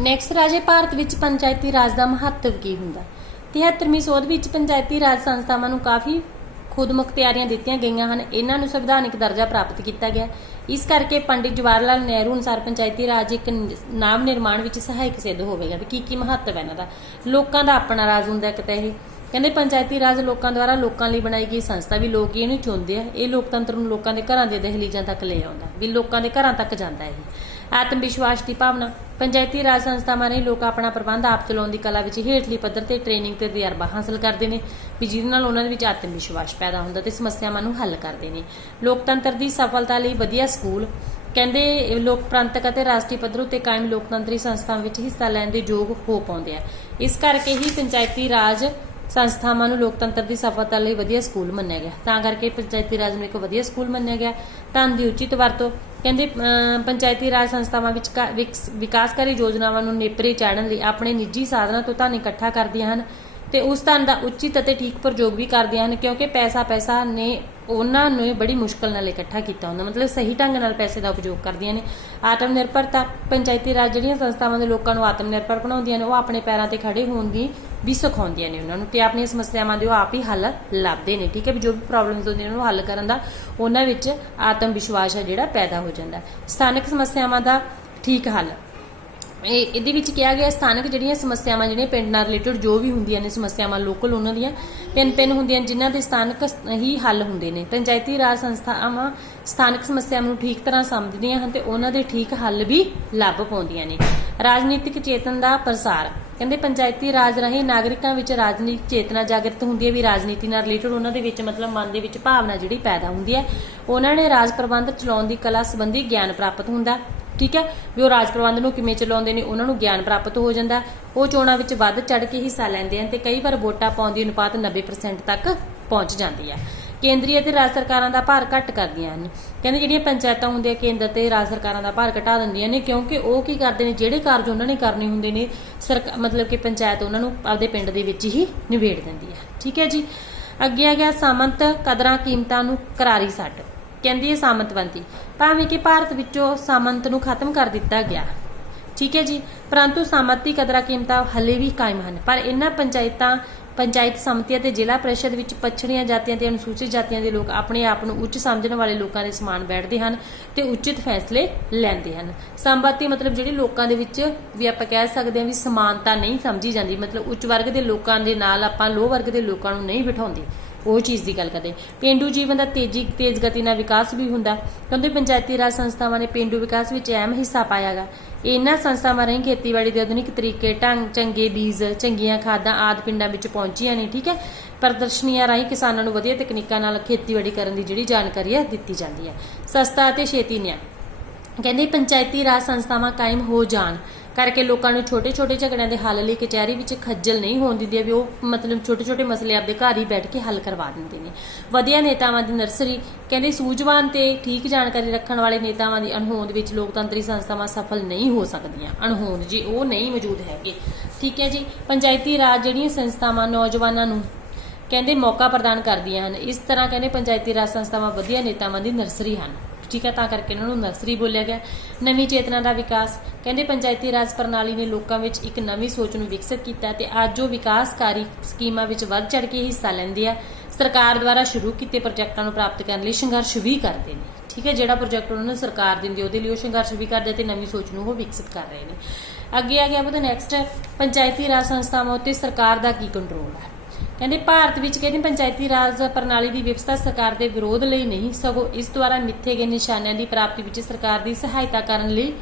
Next ਰਾਜੇ ਭਾਰਤ ਵਿੱਚ ਪੰਚਾਇਤੀ ਰਾਜ ਦਾ ਮਹੱਤਵ ਕੀ ਹੁੰਦਾ। 73ਵੀਂ ਸੋਧ ਵਿੱਚ ਪੰਚਾਇਤੀ ਰਾਜ ਸੰਸਥਾਵਾਂ ਨੂੰ ਕਾਫੀ ਖੁਦ ਮੁਖਤਿਆਰੀਆਂ ਦਿੱਤੀਆਂ ਗਈਆਂ ਹਨ। ਇਹਨਾਂ ਨੂੰ ਸੰਵਿਧਾਨਿਕ ਦਰਜਾ ਪ੍ਰਾਪਤ ਕੀਤਾ ਗਿਆ। ਇਸ ਕਰਕੇ ਪੰਡਿਤ ਜਵਾਹਰ ਲਾਲ ਨਹਿਰੂ ਅਨੁਸਾਰ ਪੰਚਾਇਤੀ ਰਾਜ ਇੱਕ ਨਾਮ ਨਿਰਮਾਣ ਵਿੱਚ ਸਹਾਇਕ ਸਿੱਧ ਹੋਵੇਗਾ। ਵੀ ਕੀ ਮਹੱਤਵ ਹੈ ਇਹਨਾਂ ਦਾ। ਲੋਕਾਂ ਦਾ ਆਪਣਾ ਰਾਜ ਹੁੰਦਾ ਇੱਕ ਤਾਂ ਇਹ ਕਹਿੰਦੇ ਪੰਚਾਇਤੀ ਰਾਜ ਲੋਕਾਂ ਦੁਆਰਾ ਲੋਕਾਂ ਲਈ ਬਣਾਈ ਗਈ ਸੰਸਥਾ ਵੀ ਲੋਕ ਇਹਨੂੰ ਚੁਣਦੇ ਆ। ਇਹ ਲੋਕਤੰਤਰ ਨੂੰ ਲੋਕਾਂ ਦੇ ਘਰਾਂ ਦੇ ਦਹਲੀਜ਼ਾਂ ਤੱਕ ਲੈ ਆਉਂਦਾ ਵੀ ਲੋਕਾਂ ਦੇ ਘਰਾਂ ਤੱਕ ਜਾਂਦਾ ਇਹ। ਆਤਮ ਵਿਸ਼ਵਾਸ ਦੀ ਭਾਵਨਾ ਪੰਚਾਇਤੀ ਰਾਜ ਸੰਸਥਾਵਾਂ ਰਾਹੀਂ ਲੋਕ ਆਪਣਾ ਪ੍ਰਬੰਧ ਆਪ ਚਲਾਉਣ ਦੀ ਕਲਾ ਵਿੱਚ ਹੇਠਲੀ ਪੱਧਰ ਤੇ ਟ੍ਰੇਨਿੰਗ ਤੇ ਤਜਰਬਾ ਹਾਸਲ ਕਰਦੇ ਨੇ ਵੀ ਜਿਹਦੇ ਨਾਲ ਉਹਨਾਂ ਦੇ ਵਿੱਚ ਆਤਮ ਵਿਸ਼ਵਾਸ ਪੈਦਾ ਹੁੰਦਾ ਤੇ ਸਮੱਸਿਆਵਾਂ ਨੂੰ ਹੱਲ ਕਰਦੇ ਨੇ। ਲੋਕਤੰਤਰ ਦੀ ਸਫਲਤਾ ਲਈ ਵਧੀਆ ਸਕੂਲ ਕਹਿੰਦੇ ਲੋਕ ਪ੍ਰਾਂਤਕ ਅਤੇ ਰਾਸ਼ਟਰੀ ਪੱਧਰ ਉੱਤੇ ਕਾਇਮ ਲੋਕਤੰਤਰੀ ਸੰਸਥਾਵਾਂ ਵਿੱਚ ਹਿੱਸਾ ਲੈਣ ਦੇ ਯੋਗ ਹੋ ਪਾਉਂਦੇ ਆ। ਇਸ ਕਰਕੇ ਹੀ ਪੰਚਾਇਤੀ ਰਾਜ ਸੰਸਥਾਵਾਂ ਨੂੰ ਲੋਕਤੰਤਰ ਦੀ ਸਫਲਤਾ ਲਈ ਵਧੀਆ ਸਕੂਲ ਮੰਨਿਆ ਗਿਆ। ਤਾਂ ਕਰਕੇ ਪੰਚਾਇਤੀ ਰਾਜ ਨੂੰ ਇੱਕ ਵਧੀਆ ਸਕੂਲ ਮੰਨਿਆ ਗਿਆ। ਧਨ ਦੀ ਉਚਿਤ ਵਰਤੋਂ ਕਹਿੰਦੇ ਪੰਚਾਇਤੀ ਰਾਜ ਸੰਸਥਾਵਾਂ ਵਿੱਚ ਵਿਕਾਸਕਾਰੀ ਯੋਜਨਾਵਾਂ ਨੂੰ ਨੇਪਰੇ ਚਾੜਨ ਲਈ ਆਪਣੇ ਨਿੱਜੀ ਸਾਧਨਾਂ ਤੋਂ ਧਨ ਇਕੱਠਾ ਕਰਦੀਆਂ ਹਨ ਤੇ ਉਸ ਧਨ ਦਾ ਉਚਿਤ ਅਤੇ ਠੀਕ ਪ੍ਰਯੋਗ ਵੀ ਕਰਦੀਆਂ ਹਨ ਕਿਉਂਕਿ ਪੈਸਾ ਨੇ ਉਹਨਾਂ ਨੂੰ ਬੜੀ ਮੁਸ਼ਕਲ ਨਾਲ ਇਕੱਠਾ ਕੀਤਾ ਹੁੰਦਾ ਮਤਲਬ ਸਹੀ ਢੰਗ ਨਾਲ ਪੈਸੇ ਦਾ ਉਪਯੋਗ ਕਰਦੀਆਂ ਨੇ। ਆਤਮ ਨਿਰਭਰਤਾ ਪੰਚਾਇਤੀ ਰਾਜ ਜਿਹੜੀਆਂ ਸੰਸਥਾਵਾਂ ਦੇ ਲੋਕਾਂ ਨੂੰ ਆਤਮ ਨਿਰਭਰ ਬਣਾਉਂਦੀਆਂ ਨੇ ਉਹ ਆਪਣੇ ਪੈਰਾਂ ਤੇ ਖੜੇ ਹੋਣ ਦੀ ਵੀ ਸਿਖਾਉਂਦੀਆਂ ਨੇ ਉਹਨਾਂ ਨੂੰ ਤੇ ਆਪਣੀਆਂ ਸਮੱਸਿਆਵਾਂ ਦੇ ਉਹ ਆਪ ਹੀ ਹੱਲ ਲੱਭਦੇ ਨੇ। ਠੀਕ ਹੈ ਵੀ ਜੋ ਵੀ ਪ੍ਰੋਬਲਮਸ ਹੁੰਦੀਆਂ ਉਹਨੂੰ ਹੱਲ ਕਰਨ ਦਾ ਉਹਨਾਂ ਵਿੱਚ ਆਤਮ ਵਿਸ਼ਵਾਸ ਹੈ ਜਿਹੜਾ ਪੈਦਾ ਹੋ ਜਾਂਦਾ। ਸਥਾਨਕ ਸਮੱਸਿਆਵਾਂ ਦਾ ਠੀਕ ਹੱਲ ਇਹਦੇ ਵਿੱਚ ਕਿਹਾ ਗਿਆ ਸਥਾਨਕ ਜਿਹੜੀਆਂ ਸਮੱਸਿਆਵਾਂ ਜਿਹੜੀਆਂ ਪਿੰਡ ਨਾਲ ਰਿਲੇਟਡ ਜੋ ਵੀ ਹੁੰਦੀਆਂ ਨੇ ਸਮੱਸਿਆਵਾਂ ਲੋਕਲ ਉਹਨਾਂ ਦੀਆਂ ਪਿੰਨ ਹੁੰਦੀਆਂ ਜਿਨ੍ਹਾਂ ਦੇ ਸਥਾਨਕ ਹੀ ਹੱਲ ਹੁੰਦੇ ਨੇ। ਪੰਚਾਇਤੀ ਰਾਜ ਸੰਸਥਾਵਾਂ ਸਥਾਨਕ ਸਮੱਸਿਆਵਾਂ ਨੂੰ ਠੀਕ ਤਰ੍ਹਾਂ ਸਮਝਦੀਆਂ ਹਨ ਤੇ ਉਹਨਾਂ ਦੇ ਠੀਕ ਹੱਲ ਵੀ ਲੱਭ ਪਾਉਂਦੀਆਂ ਨੇ। ਰਾਜਨੀਤਿਕ ਚੇਤਨ ਦਾ ਪ੍ਰਸਾਰ ਕਹਿੰਦੇ ਪੰਚਾਇਤੀ ਰਾਜ ਰਾਹੀਂ ਨਾਗਰਿਕਾਂ ਵਿੱਚ ਰਾਜਨੀਤਿਕ ਚੇਤਨਾ ਜਾਗਰਤ ਹੁੰਦੀ ਹੈ ਵੀ ਰਾਜਨੀਤੀ ਨਾਲ ਰਿਲੇਟਡ ਉਹਨਾਂ ਦੇ ਵਿੱਚ ਮਤਲਬ ਮਨ ਦੇ ਵਿੱਚ ਭਾਵਨਾ ਜਿਹੜੀ ਪੈਦਾ ਹੁੰਦੀ ਹੈ। ਉਹਨਾਂ ਨੇ ਰਾਜ ਪ੍ਰਬੰਧ ਚਲਾਉਣ ਦੀ ਕਲਾ ਸੰਬੰਧੀ ਗਿਆਨ ਪ੍ਰਾਪਤ ਹੁੰਦਾ। ਠੀਕ ਹੈ ਵੀ ਉਹ ਰਾਜ ਪ੍ਰਬੰਧ ਨੂੰ ਕਿਵੇਂ ਚਲਾਉਂਦੇ ਨੇ ਉਹਨਾਂ ਨੂੰ ਗਿਆਨ ਪ੍ਰਾਪਤ ਹੋ ਜਾਂਦਾ। ਉਹ ਚੋਣਾਂ ਵਿੱਚ ਵੱਧ ਚੜ ਕੇ ਹਿੱਸਾ ਲੈਂਦੇ ਹਨ ਤੇ ਕਈ ਵਾਰ ਵੋਟਾਂ ਪਾਉਣ ਦੀ ਅਨੁਪਾਤ 90% ਤੱਕ ਪਹੁੰਚ ਜਾਂਦੀ ਹੈ। ਕੇਂਦਰੀ ਅਤੇ ਰਾਜ ਸਰਕਾਰਾਂ ਦਾ ਭਾਰ ਘੱਟ ਕਰਦੀਆਂ ਹਨ। ਕਹਿੰਦੇ ਜਿਹੜੀਆਂ ਪੰਚਾਇਤਾਂ ਹੁੰਦੀਆਂ ਕੇਂਦਰ ਤੇ ਰਾਜ ਸਰਕਾਰਾਂ ਦਾ ਭਾਰ ਘਟਾ ਦਿੰਦੀਆਂ ਨੇ ਕਿਉਂਕਿ ਉਹ ਕੀ ਕਰਦੇ ਨੇ ਜਿਹੜੇ ਕਾਰਜ ਉਹਨਾਂ ਨੇ ਕਰਨੇ ਹੁੰਦੇ ਨੇ ਮਤਲਬ ਕਿ ਪੰਚਾਇਤ ਉਹਨਾਂ ਨੂੰ ਆਪਦੇ ਪਿੰਡ ਦੇ ਵਿੱਚ ਹੀ ਨਿਬੇੜ ਦਿੰਦੀ ਹੈ। ਠੀਕ ਹੈ ਜੀ। ਅੱਗੇ ਆ ਗਿਆ ਸਾਮੰਤ ਕਦਰਾਂ ਕੀਮਤਾਂ ਨੂੰ ਕਰਾਰੀ ਛੱਡ ਕਹਿੰਦੀ ਹੈ ਸਾਮੰਤਵੰਤੀ ਭਾਵੇਂ ਕਿ ਭਾਰਤ ਵਿੱਚੋਂ ਸਾਮੰਤ ਨੂੰ ਖਤਮ ਕਰ ਦਿੱਤਾ ਗਿਆ। ਠੀਕ ਹੈ ਜੀ ਪਰੰਤੂ ਸਾਮੰਤੀ ਕਦਰਾਂ ਕੀਮਤਾਂ ਹਲੇ ਵੀ ਕਾਇਮ ਹਨ ਪਰ ਇਹਨਾਂ ਪੰਚਾਇਤ ਸਮਿਤੀਆਂ ਤੇ ਜ਼ਿਲ੍ਹਾ ਪ੍ਰੀਸ਼ਦ ਵਿੱਚ ਪਛੜੀਆਂ ਜਾਤੀਆਂ ਤੇ ਅਨੁਸੂਚਿਤ ਜਾਤੀਆਂ ਦੇ ਲੋਕ ਆਪਣੇ ਆਪ ਨੂੰ ਉੱਚ ਸਮਝਣ ਵਾਲੇ ਲੋਕਾਂ ਦੇ ਸਮਾਨ ਬੈਠਦੇ ਹਨ ਤੇ ਉਚਿਤ ਫੈਸਲੇ ਲੈਂਦੇ ਹਨ। ਸਾਮੰਤੀ ਮਤਲਬ ਜਿਹੜੇ ਲੋਕਾਂ ਦੇ ਵਿੱਚ ਵੀ ਆਪਾਂ ਕਹਿ ਸਕਦੇ ਹਾਂ ਵੀ ਸਮਾਨਤਾ ਨਹੀਂ ਸਮਝੀ ਜਾਂਦੀ ਮਤਲਬ ਉੱਚ ਵਰਗ ਦੇ ਲੋਕਾਂ ਦੇ ਨਾਲ ਆਪਾਂ ਲੋਹ ਵਰਗ ਦੇ ਲੋਕਾਂ ਨੂੰ ਨਹੀਂ ਬਿਠਾਉਂਦੇ ਉਹ ਚੀਜ਼ ਦੀ ਗੱਲ ਕਰਦੇ। ਪੇਂਡੂ ਜੀਵਨ ਦਾ ਤੇਜ਼ ਗਤੀ ਨਾਲ ਵਿਕਾਸ ਵੀ ਹੁੰਦਾ ਕਹਿੰਦੇ ਪੰਚਾਇਤੀ ਰਾਜ ਸੰਸਥਾਵਾਂ ਨੇ ਪੇਂਡੂ ਵਿਕਾਸ ਵਿੱਚ ਅਹਿਮ ਹਿੱਸਾ ਪਾਇਆ ਗਾ। ਇਹਨਾਂ ਸੰਸਥਾਵਾਂ ਰਾਹੀਂ ਖੇਤੀਬਾੜੀ ਦੇ ਆਧੁਨਿਕ ਤਰੀਕੇ ਚੰਗੇ ਬੀਜ ਚੰਗੀਆਂ ਖਾਦਾਂ ਆਦਿ ਪਿੰਡਾਂ ਵਿੱਚ ਪਹੁੰਚੀਆਂ ਨੇ। ਠੀਕ ਹੈ ਪ੍ਰਦਰਸ਼ਨੀਆਂ ਰਾਹੀਂ ਕਿਸਾਨਾਂ ਨੂੰ ਵਧੀਆ ਤਕਨੀਕਾਂ ਨਾਲ ਖੇਤੀਬਾੜੀ ਕਰਨ ਦੀ ਜਿਹੜੀ ਜਾਣਕਾਰੀ ਹੈ ਦਿੱਤੀ ਜਾਂਦੀ ਹੈ। ਸਸਤਾ ਅਤੇ ਛੇਤੀ ਨਿਆਂ ਕਹਿੰਦੇ ਪੰਚਾਇਤੀ ਰਾਜ ਸੰਸਥਾਵਾਂ ਕਾਇਮ ਹੋ ਜਾਣ ਕਰਕੇ ਲੋਕਾਂ ਨੂੰ ਛੋਟੇ ਝਗੜਿਆਂ ਦੇ ਹੱਲ ਲਈ ਕਚਹਿਰੀ ਵਿੱਚ ਖੱਜਲ ਨਹੀਂ ਹੋਣ ਦਿੰਦੀ ਵੀ ਉਹ ਮਤਲਬ ਛੋਟੇ ਮਸਲੇ ਆਪਦੇ ਘਰ ਹੀ ਬੈਠ ਕੇ ਹੱਲ ਕਰਵਾ ਦਿੰਦੇ ਨੇ। ਵਧੀਆ ਨੇਤਾਵਾਂ ਦੀ ਨਰਸਰੀ ਕਹਿੰਦੇ ਸੂਝਵਾਨ ਤੇ ਠੀਕ ਜਾਣਕਾਰੀ ਰੱਖਣ ਵਾਲੇ ਨੇਤਾਵਾਂ ਦੀ ਅਣਹੋਂਦ ਵਿੱਚ ਲੋਕਤੰਤਰੀ ਸੰਸਥਾਵਾਂ ਸਫਲ ਨਹੀਂ ਹੋ ਸਕਦੀਆਂ। ਅਣਹੋਂਦ ਜੀ ਉਹ ਨਹੀਂ ਮੌਜੂਦ ਹੈਗੇ। ਠੀਕ ਹੈ ਜੀ ਪੰਚਾਇਤੀ ਰਾਜ ਜਿਹੜੀਆਂ ਸੰਸਥਾਵਾਂ ਨੌਜਵਾਨਾਂ ਨੂੰ ਕਹਿੰਦੇ ਮੌਕਾ ਪ੍ਰਦਾਨ ਕਰਦੀਆਂ ਹਨ। ਇਸ ਤਰ੍ਹਾਂ ਕਹਿੰਦੇ ਪੰਚਾਇਤੀ ਰਾਜ ਸੰਸਥਾਵਾਂ ਵਧੀਆ ਨੇਤਾਵਾਂ ਦੀ ਨਰਸਰੀ ਹਨ। ਠੀਕ ਹੈ ਤਾਂ ਕਰਕੇ ਇਹਨਾਂ ਨੂੰ ਨਰਸਰੀ ਬੋਲਿਆ ਗਿਆ। ਨਵੀਂ ਚੇਤਨਾ ਦਾ ਵਿਕਾਸ ਕਹਿੰਦੇ ਪੰਚਾਇਤੀ ਰਾਜ ਪ੍ਰਣਾਲੀ ਨੇ ਲੋਕਾਂ ਵਿੱਚ ਇੱਕ ਨਵੀਂ ਸੋਚ ਨੂੰ ਵਿਕਸਿਤ ਕੀਤਾ ਤੇ ਅੱਜ ਉਹ ਵਿਕਾਸਕਾਰੀ ਸਕੀਮਾਂ ਵਿੱਚ ਵੱਧ ਚੜ ਕੇ ਹਿੱਸਾ ਲੈਂਦੇ ਆ। ਸਰਕਾਰ ਦੁਆਰਾ ਸ਼ੁਰੂ ਕੀਤੇ ਪ੍ਰੋਜੈਕਟਾਂ ਨੂੰ ਪ੍ਰਾਪਤ ਕਰਨ ਲਈ ਸੰਘਰਸ਼ ਵੀ ਕਰਦੇ ਨੇ। ਠੀਕ ਹੈ ਜਿਹੜਾ ਪ੍ਰੋਜੈਕਟ ਉਹਨਾਂ ਨੂੰ ਸਰਕਾਰ ਦਿੰਦੀ ਉਹਦੇ ਲਈ ਉਹ ਸੰਘਰਸ਼ ਵੀ ਕਰਦੇ ਤੇ ਨਵੀਂ ਸੋਚ ਨੂੰ ਉਹ ਵਿਕਸਿਤ ਕਰ ਰਹੇ ਨੇ। ਅੱਗੇ ਆ ਗਿਆ ਉਹਦਾ ਨੈਕਸਟ ਪੰਚਾਇਤੀ ਰਾਜ ਸੰਸਥਾਵਾਂ ਉੱਤੇ ਸਰਕਾਰ ਦਾ ਕੀ ਕੰਟਰੋਲ ਹੈ। ਕਹਿੰਦੇ ਭਾਰਤ ਵਿੱਚ ਕਹਿੰਦੇ ਪੰਚਾਇਤੀ ਰਾਜ ਪ੍ਰਣਾਲੀ ਦੀ ਵਿਵਸਥਾ ਸਰਕਾਰ ਦੇ ਵਿਰੋਧ ਲਈ ਨਹੀਂ ਸਗੋਂ ਇਸ ਦੁਆਰਾ ਮਿੱਥੇ ਗਏ ਨਿਸ਼ਾਨਿਆਂ ਦੀ ਪ੍ਰਾਪਤੀ ਵਿੱਚ ਸਰਕਾਰ ਦੀ ਸਹਾਇਤਾ ਕਰਨ ਲਈ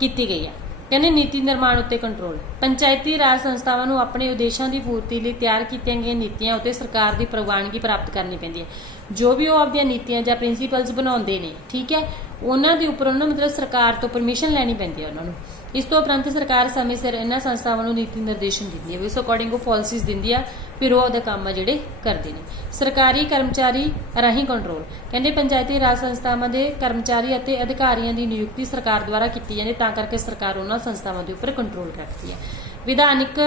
ਕੀਤੀ ਗਈ ਹੈ। ਕਹਿੰਦੇ ਨੀਤੀ ਨਿਰਮਾਣ ਉੱਤੇ ਕੰਟਰੋਲ ਪੰਚਾਇਤੀ ਰਾਜ ਸੰਸਥਾਵਾਂ ਨੂੰ ਆਪਣੇ ਉਦੇਸ਼ਾਂ ਦੀ ਪੂਰਤੀ ਲਈ ਤਿਆਰ ਕੀਤੀਆਂ ਗਈਆਂ ਨੀਤੀਆਂ ਉੱਤੇ ਸਰਕਾਰ ਦੀ ਪ੍ਰਵਾਨਗੀ ਪ੍ਰਾਪਤ ਕਰਨੀ ਪੈਂਦੀ ਹੈ। ਜੋ ਵੀ ਉਹ ਆਪਦੀਆਂ ਨੀਤੀਆਂ ਜਾਂ ਪ੍ਰਿੰਸੀਪਲਸ ਬਣਾਉਂਦੇ ਨੇ ਠੀਕ ਹੈ ਉਹਨਾਂ ਦੇ ਉੱਪਰ ਉਹਨਾਂ ਮਤਲਬ ਸਰਕਾਰ ਤੋਂ ਪਰਮਿਸ਼ਨ ਲੈਣੀ ਪੈਂਦੀ ਹੈ ਉਹਨਾਂ ਨੂੰ। ਇਸ ਤੋਂ ਉਪਰੰਤ ਸਰਕਾਰ ਸਮੇਂ ਸਿਰ ਇਹਨਾਂ ਸੰਸਥਾਵਾਂ ਨੂੰ ਨੀਤੀ ਨਿਰਦੇਸ਼ਨ ਦਿੰਦੀ ਹੈ ਉਸ ਅਕੋਰਡਿੰਗ ਉਹ ਪਾਲਿਸੀਜ਼ ਦਿੰਦੀ ਆ ਫਿਰ ਉਹ ਉਹਦੇ ਕੰਮ ਆ ਜਿਹੜੇ ਕਰਦੇ ਨੇ। ਸਰਕਾਰੀ ਕਰਮਚਾਰੀ ਰਾਹੀਂ ਕੰਟਰੋਲ ਕਹਿੰਦੇ ਪੰਚਾਇਤੀ ਰਾਜ ਸੰਸਥਾਵਾਂ ਦੇ ਕਰਮਚਾਰੀ ਅਤੇ ਅਧਿਕਾਰੀਆਂ ਦੀ ਨਿਯੁਕਤੀ ਸਰਕਾਰ ਦੁਆਰਾ ਕੀਤੀ ਜਾਂਦੀ ਤਾਂ ਕਰਕੇ ਸਰਕਾਰ ਉਹਨਾਂ ਸੰਸਥਾਵਾਂ ਦੇ ਉੱਪਰ ਕੰਟਰੋਲ ਰੱਖਦੀ ਹੈ। ਵਿਧਾਨਿਕ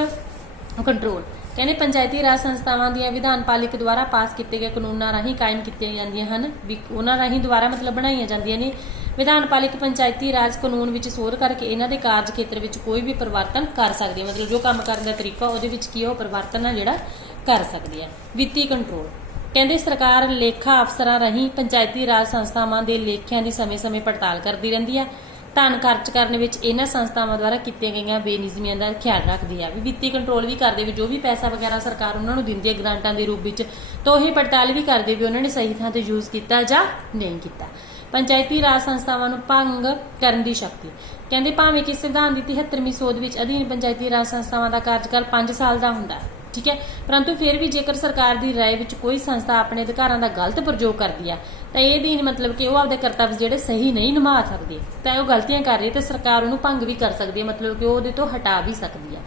ਕੰਟਰੋਲ ਕਹਿੰਦੇ ਪੰਚਾਇਤੀ ਰਾਜ ਸੰਸਥਾਵਾਂ ਦੀਆਂ ਵਿਧਾਨ ਪਾਲਿਕ ਦੁਆਰਾ ਪਾਸ ਕੀਤੇ ਗਏ ਕਾਨੂੰਨਾਂ ਰਾਹੀਂ ਕਾਇਮ ਕੀਤੀਆਂ ਜਾਂਦੀਆਂ ਹਨ ਵੀ ਉਹਨਾਂ ਰਾਹੀਂ ਦੁਆਰਾ ਮਤਲਬ ਬਣਾਈਆਂ ਜਾਂਦੀਆਂ ਨੇ ਵਿਧਾਨਪਾਲਿਕ ਪੰਚਾਇਤੀ ਰਾਜ ਕਾਨੂੰਨ ਵਿੱਚ ਸੋਧ ਕਰਕੇ ਇਹਨਾਂ ਦੇ ਕਾਰਜ ਖੇਤਰ ਵਿੱਚ ਕੋਈ ਵੀ ਪਰਿਵਰਤਨ ਕਰ ਸਕਦੀ ਹੈ। ਮਤਲਬ ਜੋ ਕੰਮ ਕਰਨ ਦਾ ਤਰੀਕਾ ਉਹਦੇ ਵਿੱਚ ਕੀ ਉਹ ਪਰਿਵਰਤਨ ਆ ਜਿਹੜਾ ਕਰ ਸਕਦੀ ਹੈ। ਵਿੱਤੀ ਕੰਟਰੋਲ ਕਹਿੰਦੇ ਸਰਕਾਰ ਲੇਖਾ ਅਫਸਰਾਂ ਰਾਹੀਂ ਪੰਚਾਇਤੀ ਰਾਜ ਸੰਸਥਾਵਾਂ ਦੇ ਲੇਖਿਆਂ ਦੀ ਸਮੇਂ-ਸਮੇਂ ਪੜਤਾਲ ਕਰਦੀ ਰਹਿੰਦੀ ਹੈ। ਧਨ ਖਰਚ ਕਰਨ ਵਿੱਚ ਇਹਨਾਂ ਸੰਸਥਾਵਾਂ ਦੁਆਰਾ ਕੀਤੀਆਂ ਗਈਆਂ ਬੇਨਿਯਮੀਆਂ ਦਾ ਖਿਆਲ ਰੱਖਦੀ ਹੈ। ਵੀ ਵਿੱਤੀ ਕੰਟਰੋਲ ਵੀ ਕਰਦੇ ਵੀ ਜੋ ਵੀ ਪੈਸਾ ਵਗੈਰਾ ਸਰਕਾਰ ਉਹਨਾਂ ਨੂੰ ਦਿੰਦੀ ਹੈ ਗ੍ਰਾਂਟਾਂ ਦੇ ਰੂਪ ਵਿੱਚ, ਤਾਂ ਉਹੀ ਪੜਤਾਲ ਵੀ ਕਰਦੇ ਵੀ ਉਹਨਾਂ ਨੇ ਸਹੀ ਥਾਂ ਤੇ ਯੂਜ਼ ਕੀਤਾ ਜਾਂ ਨਹੀਂ ਕੀਤਾ। ਪੰਚਾਇਤੀ ਰਾਜ ਸੰਸਥਾਵਾਂ ਨੂੰ ਭੰਗ ਕਰਨ ਦੀ ਸ਼ਕਤੀ ਕਹਿੰਦੇ ਭਾਵੇਂ ਕਿ ਸੰਵਿਧਾਨ ਦੀ 73ਵੀਂ ਸੋਧ ਵਿੱਚ ਅਧੀਨ ਪੰਚਾਇਤੀ ਰਾਜ ਸੰਸਥਾਵਾਂ ਦਾ ਕਾਰਜਕਾਲ 5 ਸਾਲ ਦਾ ਹੁੰਦਾ ਹੈ, ਠੀਕ ਹੈ, ਪਰੰਤੂ ਫਿਰ ਵੀ ਜੇਕਰ ਸਰਕਾਰ ਦੀ ਰਾਏ ਵਿੱਚ ਕੋਈ ਸੰਸਥਾ ਆਪਣੇ ਅਧਿਕਾਰਾਂ ਦਾ ਗਲਤ ਪ੍ਰਯੋਗ ਕਰਦੀ ਆ ਤਾਂ ਇਹ ਦੀਨ ਮਤਲਬ ਕਿ ਉਹ ਆਪਦੇ ਕਰਤੱਵ ਜਿਹੜੇ ਸਹੀ ਨਹੀਂ ਨਿਭਾ ਸਕਦੀ ਤਾਂ ਉਹ ਗਲਤੀਆਂ ਕਰ ਰਹੀ ਹੈ ਤੇ ਸਰਕਾਰ ਉਹਨੂੰ ਭੰਗ ਵੀ ਕਰ ਸਕਦੀ ਹੈ, ਮਤਲਬ ਕਿ ਉਹ ਉਹਦੇ ਤੋਂ ਹਟਾ ਵੀ ਸਕਦੀ ਹੈ।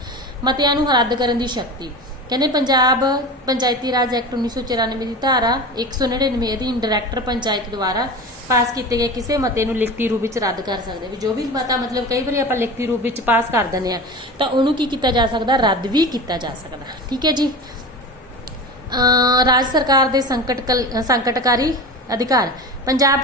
ਮਤਿਆਂ ਨੂੰ ਰੱਦ ਕਰਨ ਦੀ ਸ਼ਕਤੀ ਕਹਿੰਦੇ ਪੰਜਾਬ ਪੰਚਾਇਤੀ ਰਾਜ ਐਕਟ 1994 ਦੀ ਧਾਰਾ 199 ਅਧੀਨ ਡਾਇਰੈਕਟਰ ਪੰਚਾਇਤ ਦੁਆਰਾ ਪਾਸ ਕੀਤੇ ਗਏ ਕਿਸੇ ਮਤੇ ਨੂੰ ਲਿਖਤੀ ਰੂਪ ਵਿੱਚ ਰੱਦ ਕਰ ਸਕਦੇ ਵੀ ਜੋ ਵੀ ਮਤਾ ਮਤਲਬ ਕਈ ਵਾਰੀ ਆਪਾਂ ਲਿਖਤੀ ਰੂਪ ਵਿੱਚ ਪਾਸ ਕਰ ਦਿੰਦੇ ਆ ਤਾਂ ਉਹਨੂੰ ਕੀ ਕੀਤਾ ਜਾ ਸਕਦਾ, ਰੱਦ ਵੀ ਕੀਤਾ ਜਾ ਸਕਦਾ, ਠੀਕ ਹੈ ਜੀ। ਰਾਜ ਸਰਕਾਰ ਦੇ ਸੰਕਟਕਾਰੀ ਅਧਿਕਾਰ ਪੰਜਾਬ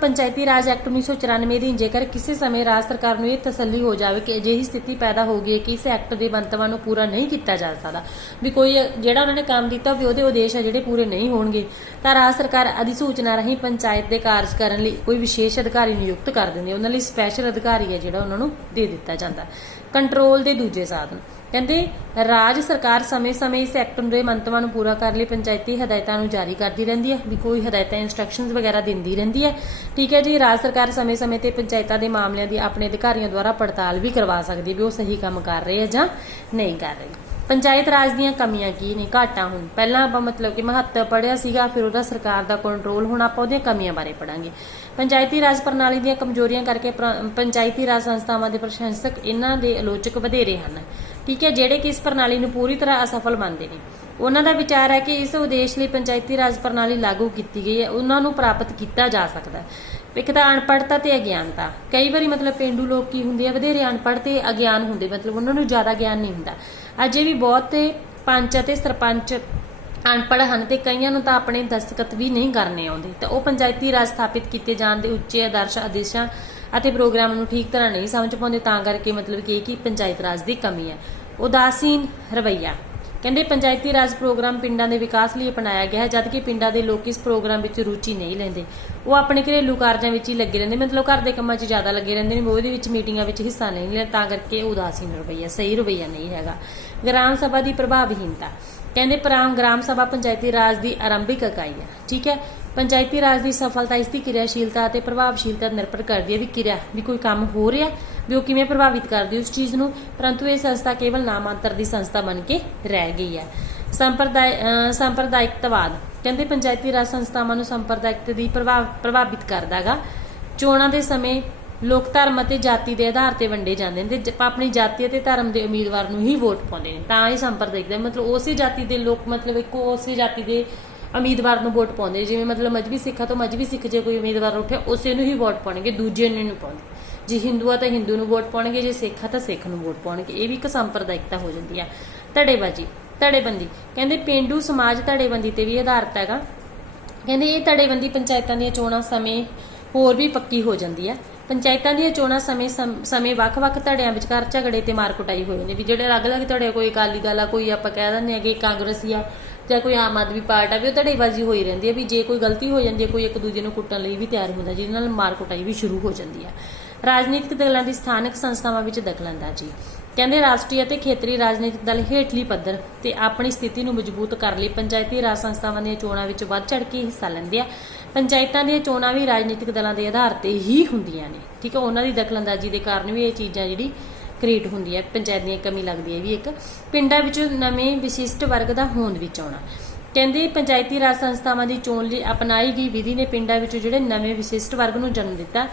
ਪੰਚਾਇਤੀ ਰਾਜ ਐਕਟ 1994 ਦੀ ਜੇਕਰ ਕਿਸੇ ਸਮੇਂ ਰਾਜ ਸਰਕਾਰ ਨੂੰ ਇਹ ਤਸੱਲੀ ਹੋ ਜਾਵੇ ਕਿ ਅਜਿਹੀ ਸਥਿਤੀ ਪੈਦਾ ਹੋ ਗਈ ਹੈ ਕਿ ਇਸ ਐਕਟ ਦੇ ਮੰਤਵਾਂ ਨੂੰ ਪੂਰਾ ਨਹੀਂ ਕੀਤਾ ਜਾ ਸਕਦਾ, ਵੀ ਕੋਈ ਜਿਹੜਾ ਉਹਨਾਂ ਨੇ ਕੰਮ ਦਿੱਤਾ ਵੀ ਉਹਦੇ ਉਦੇਸ਼ ਆ ਜਿਹੜੇ ਪੂਰੇ ਨਹੀਂ ਹੋਣਗੇ, ਤਾਂ ਰਾਜ ਸਰਕਾਰ ਅਧਿਸੂਚਨਾ ਰਾਹੀਂ ਪੰਚਾਇਤ ਦੇ ਕਾਰਜ ਕਰਨ ਲਈ ਕੋਈ ਵਿਸ਼ੇਸ਼ ਅਧਿਕਾਰੀ ਨਿਯੁਕਤ ਕਰ ਦਿੰਦੀ ਹੈ। ਉਹਨਾਂ ਲਈ ਸਪੈਸ਼ਲ ਅਧਿਕਾਰੀ ਹੈ ਜਿਹੜਾ ਉਹਨਾਂ ਨੂੰ ਦੇ ਦਿੱਤਾ ਜਾਂਦਾ। ਕੰਟਰੋਲ ਦੇ ਦੂਜੇ ਸਾਧਨ ਕਹਿੰਦੇ ਰਾਜ ਸਰਕਾਰ ਸਮੇਂ-ਸਮੇਂ ਇਸ ਐਕਟ ਦੇ ਮੰਤਵਾਂ ਨੂੰ ਪੂਰਾ ਕਰਨ ਲਈ ਪੰਚਾਇਤੀ ਹਦਾਇਤਾਂ ਨੂੰ ਜਾਰੀ ਕਰਦੀ ਰਹਿੰਦੀ ਹੈ, ਵੀ ਕੋਈ ਹਦਾਇਤਾਂ ਇੰਸਟਰਕਸ਼ਨਸ ਵਗੈਰਾ ਦਿੰਦੀ ਰਹਿੰਦੀ ਹੈ, ਠੀਕ ਹੈ ਜੀ। ਰਾਜ ਸਰਕਾਰ ਸਮੇਂ-ਸਮੇਂ ਤੇ ਪੰਚਾਇਤਾਂ ਦੇ ਮਾਮਲਿਆਂ ਦੀ ਆਪਣੇ ਅਧਿਕਾਰੀਆਂ ਦੁਆਰਾ ਪੜਤਾਲ ਵੀ ਕਰਵਾ ਸਕਦੀ ਹੈ ਵੀ ਉਹ ਸਹੀ ਕੰਮ ਕਰ ਰਹੇ ਆ ਜਾਂ ਨਹੀਂ ਕਰ ਰਹੇ। ਪੰਚਾਇਤ ਰਾਜ ਦੀਆਂ ਕਮੀਆਂ ਕੀ ਨੇ, ਘਾਟਾਂ ਹੁਣ ਪਹਿਲਾਂ ਆਪਾਂ ਮਤਲਬ ਕਿ ਮਹੱਤਵ ਪੜ੍ਹਿਆ ਸੀਗਾ, ਫਿਰ ਉਹਦਾ ਸਰਕਾਰ ਦਾ ਕੰਟਰੋਲ, ਹੁਣ ਆਪਾਂ ਉਹਦੀਆਂ ਕਮੀਆਂ ਬਾਰੇ ਪੜਾਂਗੇ। ਪੰਚਾਇਤੀ ਰਾਜ ਪ੍ਰਣਾਲੀ ਦੀਆਂ ਕਮਜ਼ੋਰੀਆਂ ਕਰਕੇ ਪੰਚਾਇਤੀ ਰਾਜ ਸੰਸਥਾਵਾਂ ਦੇ ਪ੍ਰਸ਼ੰਸਕ ਇਹਨਾਂ ਦੇ ਆਲੋਚਕ ਵਧੇਰੇ ਹਨ, ਠੀਕ ਹੈ, ਜਿਹੜੇ ਕਿ ਇਸ ਪ੍ਰਣਾਲੀ ਨੂੰ ਪੂਰੀ ਤਰ੍ਹਾਂ ਅਸਫਲ ਮੰਨਦੇ ਨੇ। ਉਹਨਾਂ ਦਾ ਵਿਚਾਰ ਹੈ ਕਿ ਇਸ ਉਦੇਸ਼ ਲਈ ਪੰਚਾਇਤੀ ਰਾਜ ਪ੍ਰਣਾਲੀ ਲਾਗੂ ਕੀਤੀ ਗਈ ਹੈ, ਉਹਨਾਂ ਨੂੰ ਪ੍ਰਾਪਤ ਕੀਤਾ ਜਾ ਸਕਦਾ। ਇੱਕ ਤਾਂ ਅਨਪੜ੍ਹਤਾ ਤੇ ਅਗਿਆਨਤਾ, ਕਈ ਵਾਰੀ ਮਤਲਬ ਪੇਂਡੂ ਲੋਕ ਕੀ ਹੁੰਦੇ ਆ ਵਧੇਰੇ ਅਨਪੜ੍ਹ ਤੇ ਅਗਿਆਨ ਹੁੰਦੇ, ਮਤਲਬ ਉਹਨਾਂ ਨੂੰ ਜ਼ਿਆਦਾ ਗਿਆਨ ਨਹੀਂ ਹੁੰਦਾ। ਅਜੇ ਵੀ ਬਹੁਤ ਪੰਚ ਅਤੇ ਸਰਪੰਚ ਅਨਪੜ੍ਹ ਹਨ ਤੇ ਕਈਆਂ ਨੂੰ ਤਾਂ ਆਪਣੇ ਦਸਤਖਤ ਵੀ ਨਹੀਂ ਕਰਨੇ ਆਉਂਦੇ, ਤਾਂ ਉਹ ਪੰਚਾਇਤੀ ਰਾਜ ਸਥਾਪਿਤ ਕੀਤੇ ਜਾਣ ਦੇ ਉੱਚੇ ਆਦਰਸ਼ ਆਦੇਸ਼ਾਂ ਅਤੇ ਪ੍ਰੋਗਰਾਮ ਨੂੰ ਠੀਕ ਤਰ੍ਹਾਂ ਨਹੀਂ ਸਮਝ ਪਾਉਂਦੇ, ਤਾਂ ਕਰਕੇ ਮਤਲਬ ਕਿ ਪੰਚਾਇਤ ਰਾਜ ਦੀ ਕਮੀ ਹੈ। ਉਦਾਸੀਨ ਰਵੱਈਆ ਕਹਿੰਦੇ ਪੰਚਾਇਤੀ ਰਾਜ ਪ੍ਰੋਗਰਾਮ ਪਿੰਡਾਂ ਦੇ ਵਿਕਾਸ ਲਈ ਅਪਣਾਇਆ ਗਿਆ ਹੈ, ਜਦਕਿ ਪਿੰਡਾਂ ਦੇ ਲੋਕ ਇਸ ਪ੍ਰੋਗਰਾਮ ਵਿੱਚ ਰੁਚੀ ਨਹੀਂ ਲੈਂਦੇ, ਉਹ ਆਪਣੇ ਘਰੇਲੂ ਕਾਰਜਾਂ ਵਿੱਚ ਹੀ ਲੱਗੇ ਰਹਿੰਦੇ, ਮਤਲਬ ਘਰ ਦੇ ਕੰਮਾਂ 'ਚ ਜ਼ਿਆਦਾ ਲੱਗੇ ਰਹਿੰਦੇ ਨੇ, ਉਹਦੇ ਵਿੱਚ ਮੀਟਿੰਗਾਂ ਵਿੱਚ ਹਿੱਸਾ ਨਹੀਂ ਲੈਂਦੇ, ਤਾਂ ਕਰਕੇ ਉਦਾਸੀਨ ਰਵੱਈਆ ਸਹੀ ਰਵੱਈਆ ਨਹੀਂ ਹੈਗਾ। ਗ੍ਰਾਮ ਸਭਾ ਦੀ ਪ੍ਰਭਾਵਹੀਨਤਾ ਕਹਿੰਦੇ ਗ੍ਰਾਮ ਸਭਾ ਪੰਚਾਇਤੀ ਰਾਜ ਦੀ ਆਰੰਭਿਕ ਇਕਾਈ ਹੈ, ਠੀਕ ਹੈ। ਪੰਚਾਇਤੀ ਰਾਜ ਦੀ ਸਫਲਤਾ ਇਸ ਦੀ ਕਿਰਿਆਸ਼ੀਲਤਾ ਅਤੇ ਪ੍ਰਭਾਵਸ਼ੀਲਤਾ ਨਿਰਭਰ ਕਰਦੀ ਹੈ ਵੀ ਕੋਈ ਕੰਮ ਹੋ ਰਿਹਾ ਵੀ ਉਹ ਕਿਵੇਂ ਪ੍ਰਭਾਵਿਤ ਕਰਦੀ ਉਸ ਚੀਜ਼ ਨੂੰ, ਪਰੰਤੂ ਇਹ ਸੰਸਥਾ ਕੇਵਲ ਨਾਮਾਂਤਰ ਦੀ ਸੰਸਥਾ ਬਣ ਕੇ ਰਹਿ ਗਈ ਹੈ। ਸੰਪਰਦਾਇਕਤਵਾਦ ਕਹਿੰਦੇ ਪੰਚਾਇਤੀ ਰਾਜ ਸੰਸਥਾਵਾਂ ਨੂੰ ਸੰਪਰਦਾਇਕਤਾ ਦੀ ਪ੍ਰਭਾਵਿਤ ਕਰਦਾ ਹੈਗਾ। ਚੋਣਾਂ ਦੇ ਸਮੇਂ ਲੋਕ ਧਰਮ ਅਤੇ ਜਾਤੀ ਦੇ ਆਧਾਰ ਤੇ ਵੰਡੇ ਜਾਂਦੇ ਨੇ ਤੇ ਆਪਣੀ ਜਾਤੀ ਅਤੇ ਧਰਮ ਦੇ ਉਮੀਦਵਾਰ ਨੂੰ ਹੀ ਵੋਟ ਪਾਉਂਦੇ ਨੇ, ਤਾਂ ਇਹ ਸੰਪਰਦਾਇਕਤਾ ਮਤਲਬ ਉਸੇ ਜਾਤੀ ਦੇ ਲੋਕ ਮਤਲਬ ਇੱਕੋ ਉਸੇ ਜਾਤੀ ਦੇ ਉਮੀਦਵਾਰ ਨੂੰ ਵੋਟ ਪਾਉਂਦੇ, ਜਿਵੇਂ ਮਤਲਬ ਮਜ਼੍ਹਬੀ ਸਿੱਖਾਂ ਤੋਂ ਮਜ਼੍ਹਬੀ ਸਿੱਖ ਜੇ ਕੋਈ ਉਮੀਦਵਾਰ ਉੱਠੇ ਉਸੇ ਨੂੰ ਹੀ ਵੋਟ ਪਾਉਣਗੇ, ਦੂਜੇ ਨੂੰ ਨਹੀਂ ਪਾਉਂਦੇ। ਜੇ ਹਿੰਦੂ ਆ ਤਾਂ ਹਿੰਦੂ ਨੂੰ ਵੋਟ ਪਾਉਣਗੇ, ਜੇ ਸਿੱਖ ਆ ਤਾਂ ਸਿੱਖ ਨੂੰ ਵੋਟ ਪਾਉਣਗੇ, ਇਹ ਵੀ ਇੱਕ ਸੰਪਰਦਾਇਕਤਾ ਹੋ ਜਾਂਦੀ ਆ। ਧੜੇਬੰਦੀ ਕਹਿੰਦੇ ਪੇਂਡੂ ਸਮਾਜ ਧੜੇਬੰਦੀ ਤੇ ਵੀ ਆਧਾਰਿਤ ਹੈਗਾ। ਕਹਿੰਦੇ ਇਹ ਧੜੇਬੰਦੀ ਪੰਚਾਇਤਾਂ ਦੀਆਂ ਚੋਣਾਂ ਸਮੇਂ ਹੋਰ ਵੀ ਪੱਕੀ ਹੋ ਜਾਂਦੀ ਹੈ। ਪੰਚਾਇਤਾਂ ਦੀਆਂ ਚੋਣਾਂ ਸਮੇਂ ਵੱਖ-ਵੱਖ ਧੜਿਆਂ ਵਿਚਕਾਰ ਝਗੜੇ ਤੇ ਮਾਰ ਕੁਟਾਈ ਹੋ ਜਾਂਦੀ, ਵੀ ਜਿਹੜੇ ਅਲੱਗ-ਅਲੱਗ ਧੜੇ, ਕੋਈ ਅਕਾਲੀ ਦਲ ਆ, ਕੋਈ ਆਪਾਂ ਕਹਿ ਦਿੰਦੇ ਆ ਕਿ ਕਾਂਗਰਸੀ ਆ ਜਾਂ ਕੋਈ ਆਮ ਆਦਮੀ ਪਾਰਟੀ ਆ, ਵੀ ਉਹ ਧੜੇਬਾਜ਼ੀ ਹੋਈ ਰਹਿੰਦੀ ਹੈ, ਵੀ ਜੇ ਕੋਈ ਗਲਤੀ ਹੋ ਜਾਂਦੀ ਹੈ ਕੋਈ ਇੱਕ ਦੂਜੇ ਨੂੰ ਕੁੱਟਣ ਲਈ ਵੀ ਤਿਆਰ ਹੁੰਦਾ, ਜਿਹਦੇ ਨਾਲ ਮਾਰ ਕੁਟਾਈ ਵੀ ਸ਼ੁਰੂ ਹੋ ਜਾਂਦੀ ਹੈ। ਰਾਜਨੀਤਿਕ ਦਲਾਂ ਦੀ ਸਥਾਨਕ ਸੰਸਥਾਵਾਂ ਵਿੱਚ ਦਖਲਅੰਦਾਜ਼ੀ ਕਹਿੰਦੇ ਰਾਸ਼ਟਰੀ ਅਤੇ ਖੇਤਰੀ ਰਾਜਨੀਤਿਕ ਦਲ ਹੇਠਲੀ ਪੱਧਰ ਤੇ ਆਪਣੀ ਸਥਿਤੀ ਨੂੰ ਮਜ਼ਬੂਤ ਕਰਨ ਲਈ ਪੰਚਾਇਤੀ ਰਾਜ ਸੰਸਥਾਵਾਂ ਦੀਆਂ ਚੋਣਾਂ ਵਿੱਚ ਵੱਧ ਚੜ੍ਹ ਕੇ ਹਿੱਸਾ ਲੈਂਦੇ ਆ। ਪੰਚਾਇਤਾਂ ਦੀਆਂ ਚੋਣਾਂ ਵੀ ਰਾਜਨੀਤਿਕ ਦਲਾਂ ਦੇ ਆਧਾਰ ਤੇ ਹੀ ਹੁੰਦੀਆਂ ਨੇ, ਠੀਕ ਹੈ, ਉਹਨਾਂ ਦੀ ਦਖਲਅੰਦਾਜ਼ੀ ਦੇ ਕਾਰਨ ਵੀ ਇਹ ਚੀਜ਼ਾਂ ਜਿਹੜੀ ਕ੍ਰੀਏਟ ਹੁੰਦੀ ਹੈ, ਪੰਚਾਇਤ ਦੀਆਂ ਕਮੀ ਲੱਗਦੀ ਹੈ ਵੀ ਇੱਕ। ਪਿੰਡਾਂ ਵਿੱਚ ਨਵੇਂ ਵਿਸ਼ਿਸ਼ਟ ਵਰਗ ਦਾ ਹੋਂਦ ਵਿੱਚ ਆਉਣਾ ਕਹਿੰਦੇ ਪੰਚਾਇਤੀ ਰਾਜ ਸੰਸਥਾਵਾਂ ਦੀ ਚੋਣ ਲਈ ਅਪਣਾਈ ਗਈ ਵਿਧੀ ਨੇ ਪਿੰਡਾਂ ਵਿੱਚ ਜਿਹੜੇ ਨਵੇਂ ਵਿਸ਼ਿਸ਼ਟ ਵਰਗ ਨੂੰ ਜਨਮ ਦਿੱਤਾ।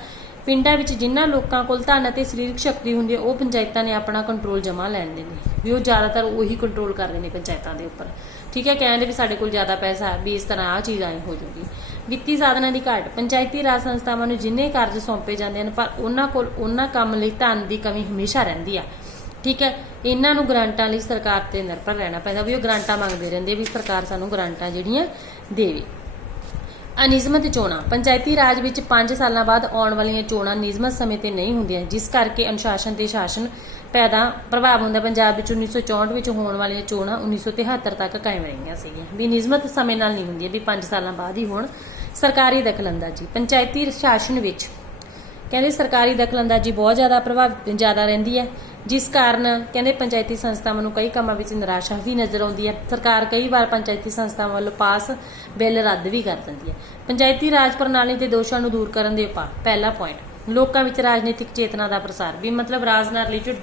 ਪਿੰਡਾਂ ਵਿੱਚ ਜਿਨ੍ਹਾਂ ਲੋਕਾਂ ਕੋਲ ਧਨ ਅਤੇ ਸਰੀਰਕ ਸ਼ਕਤੀ ਹੁੰਦੀ ਹੈ ਉਹ ਪੰਚਾਇਤਾਂ ਨੇ ਆਪਣਾ ਕੰਟਰੋਲ ਜਮ੍ਹਾਂ ਲੈਂਦੇ ਨੇ, ਵੀ ਉਹ ਜ਼ਿਆਦਾਤਰ ਉਹੀ ਕੰਟਰੋਲ ਕਰਦੇ ਨੇ ਪੰਚਾਇਤਾਂ ਦੇ ਉੱਪਰ, ਠੀਕ ਹੈ। ਕਹਿੰਦੇ ਵੀ ਸਾਡੇ ਕੋਲ ਜ਼ਿਆਦਾ ਪੈਸਾ ਵੀ ਇਸ ਤਰ੍ਹਾਂ ਆਹ ਚੀਜ਼ ਆਏ ਹੋ ਜੂਗੀ। ਵਿੱਤੀ ਸਾਧਨਾਂ ਦੀ ਘਾਟ ਪੰਚਾਇਤੀ ਰਾਜ ਸੰਸਥਾਵਾਂ ਨੂੰ ਜਿੰਨੇ ਕਾਰਜ ਸੌਂਪੇ ਜਾਂਦੇ ਹਨ ਪਰ ਉਹਨਾਂ ਕੋਲ ਉਹਨਾਂ ਕੰਮ ਲਈ ਧਨ ਦੀ ਕਮੀ ਹਮੇਸ਼ਾ ਰਹਿੰਦੀ ਆ, ਠੀਕ ਹੈ। ਇਹਨਾਂ ਨੂੰ ਗ੍ਰਾਂਟਾਂ ਲਈ ਸਰਕਾਰ ਤੇ ਨਿਰਭਰ ਰਹਿਣਾ ਪੈਂਦਾ, ਵੀ ਉਹ ਗ੍ਰਾਂਟਾਂ ਮੰਗਦੇ ਰਹਿੰਦੇ ਵੀ ਸਰਕਾਰ ਸਾਨੂੰ ਗ੍ਰਾਂਟਾਂ ਜਿਹੜੀਆਂ ਦੇਵੇ। ਅਨਿਯਮਤ ਚੋਣਾਂ ਪੰਚਾਇਤੀ ਰਾਜ ਵਿੱਚ 5 ਸਾਲਾਂ ਬਾਅਦ ਆਉਣ ਵਾਲੀਆਂ ਚੋਣਾਂ ਨਿਯਮਤ ਸਮੇਂ ਤੇ ਨਹੀਂ ਹੁੰਦੀਆਂ, ਜਿਸ ਕਰਕੇ ਅਨੁਸ਼ਾਸਨ ਤੇ ਸ਼ਾਸਨ ਪੈਦਾ ਪ੍ਰਭਾਵ ਹੁੰਦਾ। ਪੰਜਾਬ ਵਿੱਚ 1964 ਵਿੱਚ ਹੋਣ ਵਾਲੀਆਂ ਚੋਣਾਂ 1973 ਤੱਕ ਕਾਇਮ ਰਹੀਆਂ ਸੀਗੀਆਂ ਵੀ ਨਿਯਮਤ ਸਮੇਂ ਨਾਲ ਨਹੀਂ ਹੁੰਦੀਆਂ, ਵੀ 5 ਸਾਲਾਂ ਬਾਅਦ ਹੀ ਹੋਣ। ਸਰਕਾਰੀ ਦਖਲਅੰਦਾਜ਼ੀ ਪੰਚਾਇਤੀ ਸ਼ਾਸਨ ਵਿੱਚ ਕਹਿੰਦੇ ਸਰਕਾਰੀ ਦਖਲਅੰਦਾਜ਼ੀ ਬਹੁਤ ਜ਼ਿਆਦਾ ਰਹਿੰਦੀ ਹੈ, ਜਿਸ ਕਾਰਨ ਕਹਿੰਦੇ ਪੰਚਾਇਤੀ ਸੰਸਥਾਵਾਂ ਨੂੰ ਕਈ ਕੰਮਾਂ ਵਿੱਚ ਨਿਰਾਸ਼ਾ ਵੀ ਨਜ਼ਰ ਆਉਂਦੀ ਹੈ। ਸਰਕਾਰ ਕਈ ਵਾਰ ਪੰਚਾਇਤੀ ਸੰਸਥਾਵਾਂ ਵੱਲੋਂ ਪਾਸ ਬਿੱਲ ਰੱਦ ਵੀ ਕਰ ਦਿੰਦੀ ਹੈ। ਪੰਚਾਇਤੀ ਰਾਜ ਪ੍ਰਣਾਲੀ ਦੇ ਦੋਸ਼ਾਂ ਨੂੰ ਦੂਰ ਕਰਨ ਦੇ ਉਪਾਅ। ਪਹਿਲਾ ਪੁਆਇੰਟ ਲੋਕਾਂ ਵਿੱਚ ਰਾਜਨੀਤਿਕ ਚੇਤਨਾ ਦਾ ਪ੍ਰਸਾਰ, ਵੀ ਮਤਲਬ ਰਾਜ ਨਾਲ ਰਿਲੇਟਡ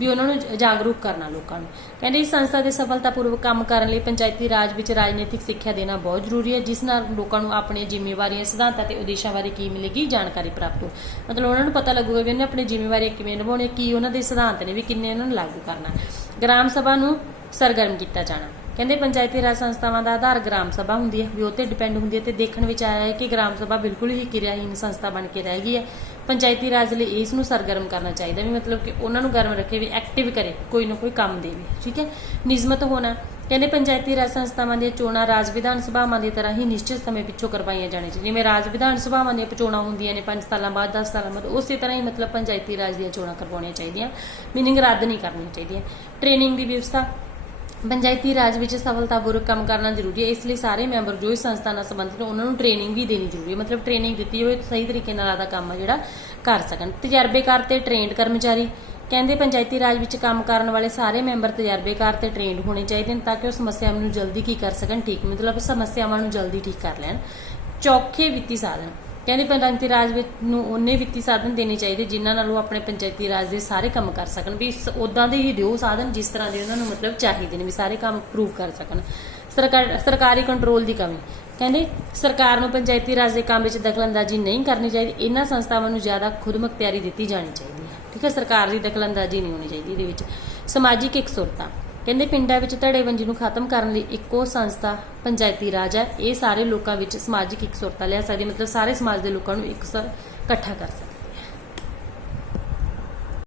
ਵੀ ਉਹਨਾਂ ਨੂੰ ਜਾਗਰੂਕ ਕਰਨਾ ਲੋਕਾਂ ਨੂੰ। ਕਹਿੰਦੇ ਇਸ ਸੰਸਥਾ ਦੇ ਸਫਲਤਾਪੂਰਵਕ ਕੰਮ ਕਰਨ ਲਈ ਪੰਚਾਇਤੀ ਰਾਜ ਵਿੱਚ ਰਾਜਨੀਤਿਕ ਸਿੱਖਿਆ ਦੇਣਾ ਬਹੁਤ ਜ਼ਰੂਰੀ ਹੈ, ਜਿਸ ਨਾਲ ਲੋਕਾਂ ਨੂੰ ਆਪਣੀਆਂ ਜ਼ਿੰਮੇਵਾਰੀਆਂ, ਸਿਧਾਂਤਾਂ ਤੇ ਉਦੇਸ਼ਾਂ ਬਾਰੇ ਕੀ ਮਿਲੇਗੀ, ਜਾਣਕਾਰੀ ਪ੍ਰਾਪਤ ਹੋ। ਮਤਲਬ ਉਹਨਾਂ ਨੂੰ ਪਤਾ ਲੱਗੂਗਾ ਵੀ ਉਹਨੇ ਆਪਣੀ ਜ਼ਿੰਮੇਵਾਰੀਆਂ ਕਿਵੇਂ ਨਿਭਾਉਣੀਆਂ, ਕੀ ਉਹਨਾਂ ਦੇ ਸਿਧਾਂਤ ਨੇ, ਵੀ ਕਿੰਨੇ ਉਹਨਾਂ ਨੂੰ ਲਾਗੂ ਕਰਨਾ। ਗ੍ਰਾਮ ਸਭਾ ਨੂੰ ਸਰਗਰਮ ਕੀਤਾ ਜਾਣਾ। ਕਹਿੰਦੇ ਪੰਚਾਇਤੀ ਰਾਜ ਸੰਸਥਾਵਾਂ ਦਾ ਆਧਾਰ ਗ੍ਰਾਮ ਸਭਾ ਹੁੰਦੀ ਹੈ, ਵੀ ਉਹ ਤੇ ਡਿਪੈਂਡ ਹੁੰਦੀ ਹੈ। ਤੇ ਦੇਖਣ ਵਿੱਚ ਆਇਆ ਹੈ ਕਿ ਗ੍ਰਾਮ ਸਭਾ ਬਿਲਕੁਲ ਹੀ ਕਿਰਿਆਹੀਨ ਸੰਸਥਾ ਬਣ ਕੇ ਰਹਿ ਗਈ ਹੈ। ਪੰਚਾਇਤੀ ਰਾਜ ਲਈ ਇਸ ਨੂੰ ਸਰਗਰਮ ਕਰਨਾ ਚਾਹੀਦਾ, ਵੀ ਮਤਲਬ ਕਿ ਉਹਨਾਂ ਨੂੰ ਗਰਮ ਰੱਖੇ, ਵੀ ਐਕਟਿਵ ਕਰੇ, ਕੋਈ ਨਾ ਕੋਈ ਕੰਮ ਦੇਵੇ। ਠੀਕ ਹੈ। ਨਿਯਮਤ ਹੋਣਾ ਕਹਿੰਦੇ ਪੰਚਾਇਤੀ ਰਾਜ ਸੰਸਥਾਵਾਂ ਦੀਆਂ ਚੋਣਾਂ ਰਾਜ ਵਿਧਾਨ ਸਭਾਵਾਂ ਦੀ ਤਰ੍ਹਾਂ ਹੀ ਨਿਸ਼ਚਿਤ ਸਮੇਂ ਪਿੱਛੋਂ ਕਰਵਾਈਆਂ ਜਾਣੀਆਂ ਚਾਹੀਦੀਆਂ। ਜਿਵੇਂ ਰਾਜ ਵਿਧਾਨ ਸਭਾਵਾਂ ਦੀਆਂ ਚੋਣਾਂ ਹੁੰਦੀਆਂ ਨੇ 5 ਸਾਲਾਂ ਬਾਅਦ, 10 ਸਾਲਾਂ ਬਾਅਦ, ਉਸੇ ਤਰ੍ਹਾਂ ਹੀ ਮਤਲਬ ਪੰਚਾਇਤੀ ਰਾਜ ਦੀਆਂ ਚੋਣਾਂ ਕਰਵਾਉਣੀਆਂ ਚਾਹੀਦੀਆਂ, ਮੀਨਿੰਗ ਰੱਦ ਨਹੀਂ ਕਰਨੀਆਂ ਚਾਹੀਦੀਆਂ। ਟ੍ਰੇਨਿੰਗ ਦੀ ਵਿਵਸਥਾ ਪੰਚਾਇਤੀ ਰਾਜ ਵਿੱਚ ਸਫਲਤਾਪੂਰਵਕ ਕੰਮ ਕਰਨਾ ਜ਼ਰੂਰੀ ਹੈ, ਇਸ ਲਈ ਸਾਰੇ ਮੈਂਬਰ ਜੋ ਇਸ ਸੰਸਥਾ ਨਾਲ ਸੰਬੰਧਿਤ ਉਹਨਾਂ ਨੂੰ ਟ੍ਰੇਨਿੰਗ ਵੀ ਦੇਣੀ ਜ਼ਰੂਰੀ ਹੈ। ਮਤਲਬ ਟ੍ਰੇਨਿੰਗ ਦਿੱਤੀ ਹੋਵੇ ਸਹੀ ਤਰੀਕੇ ਨਾਲ ਆਦਾ ਕੰਮ ਜਿਹੜਾ ਕਰ ਸਕਣ। ਤਜਰਬੇਕਾਰ ਤੇ ਟ੍ਰੇਨਡ ਕਰਮਚਾਰੀ ਕਹਿੰਦੇ ਪੰਚਾਇਤੀ ਰਾਜ ਵਿੱਚ ਕੰਮ ਕਰਨ ਵਾਲੇ ਸਾਰੇ ਮੈਂਬਰ ਤਜਰਬੇਕਾਰ ਤੇ ਟ੍ਰੇਨਡ ਹੋਣੇ ਚਾਹੀਦੇ ਨੇ, ਤਾਂ ਕਿ ਉਹ ਸਮੱਸਿਆਵਾਂ ਨੂੰ ਜਲਦੀ ਕੀ ਕਰ ਸਕਣ, ਠੀਕ ਮਤਲਬ ਸਮੱਸਿਆਵਾਂ ਨੂੰ ਜਲਦੀ ਠੀਕ ਕਰ ਲੈਣ। ਚੌਖੇ ਵਿੱਤੀ ਸਾਧਨ ਕਹਿੰਦੇ ਪੰਚਾਇਤੀ ਰਾਜ ਵਿੱਚ ਨੂੰ ਉਹਨੇ ਵਿੱਤੀ ਸਾਧਨ ਦੇਣੇ ਚਾਹੀਦੇ ਜਿਨ੍ਹਾਂ ਨਾਲ ਉਹ ਆਪਣੇ ਪੰਚਾਇਤੀ ਰਾਜ ਦੇ ਸਾਰੇ ਕੰਮ ਕਰ ਸਕਣ, ਵੀ ਉਦਾਂ ਦੇ ਹੀ ਦਿਓ ਸਾਧਨ ਜਿਸ ਤਰ੍ਹਾਂ ਦੇ ਉਹਨਾਂ ਨੂੰ ਮਤਲਬ ਚਾਹੀਦੇ ਨੇ, ਵੀ ਸਾਰੇ ਕੰਮ ਪ੍ਰੂਵ ਕਰ ਸਕਣ। ਸਰਕਾਰੀ ਕੰਟਰੋਲ ਦੀ ਕਮੀ ਕਹਿੰਦੇ ਸਰਕਾਰ ਨੂੰ ਪੰਚਾਇਤੀ ਰਾਜ ਦੇ ਕੰਮ ਵਿੱਚ ਦਖਲਅੰਦਾਜ਼ੀ ਨਹੀਂ ਕਰਨੀ ਚਾਹੀਦੀ, ਇਹਨਾਂ ਸੰਸਥਾਵਾਂ ਨੂੰ ਜ਼ਿਆਦਾ ਖੁਦਮੁਖਤਿਆਰੀ ਦਿੱਤੀ ਜਾਣੀ ਚਾਹੀਦੀ ਹੈ। ਠੀਕ ਹੈ। ਸਰਕਾਰ ਦੀ ਦਖਲਅੰਦਾਜ਼ੀ ਨਹੀਂ ਹੋਣੀ ਚਾਹੀਦੀ ਇਹਦੇ ਵਿੱਚ। ਸਮਾਜਿਕ ਇਕਸੁਰਤਾ ਕਹਿੰਦੇ ਪਿੰਡਾਂ ਵਿੱਚ ਧੜੇਬੰਦੀ ਨੂੰ ਖਤਮ ਕਰਨ ਲਈ ਇੱਕੋ ਸੰਸਥਾ ਪੰਚਾਇਤੀ ਰਾਜ ਹੈ। ਇਹ ਸਾਰੇ ਲੋਕਾਂ ਵਿੱਚ ਸਮਾਜਿਕ ਇਕਸੁਰਤਾ ਲਿਆ ਸਕਦੀ, ਮਤਲਬ ਸਾਰੇ ਸਮਾਜ ਦੇ ਲੋਕਾਂ ਨੂੰ ਇਕਸਰ ਇਕੱਠਾ ਕਰ ਸਕਦੀ।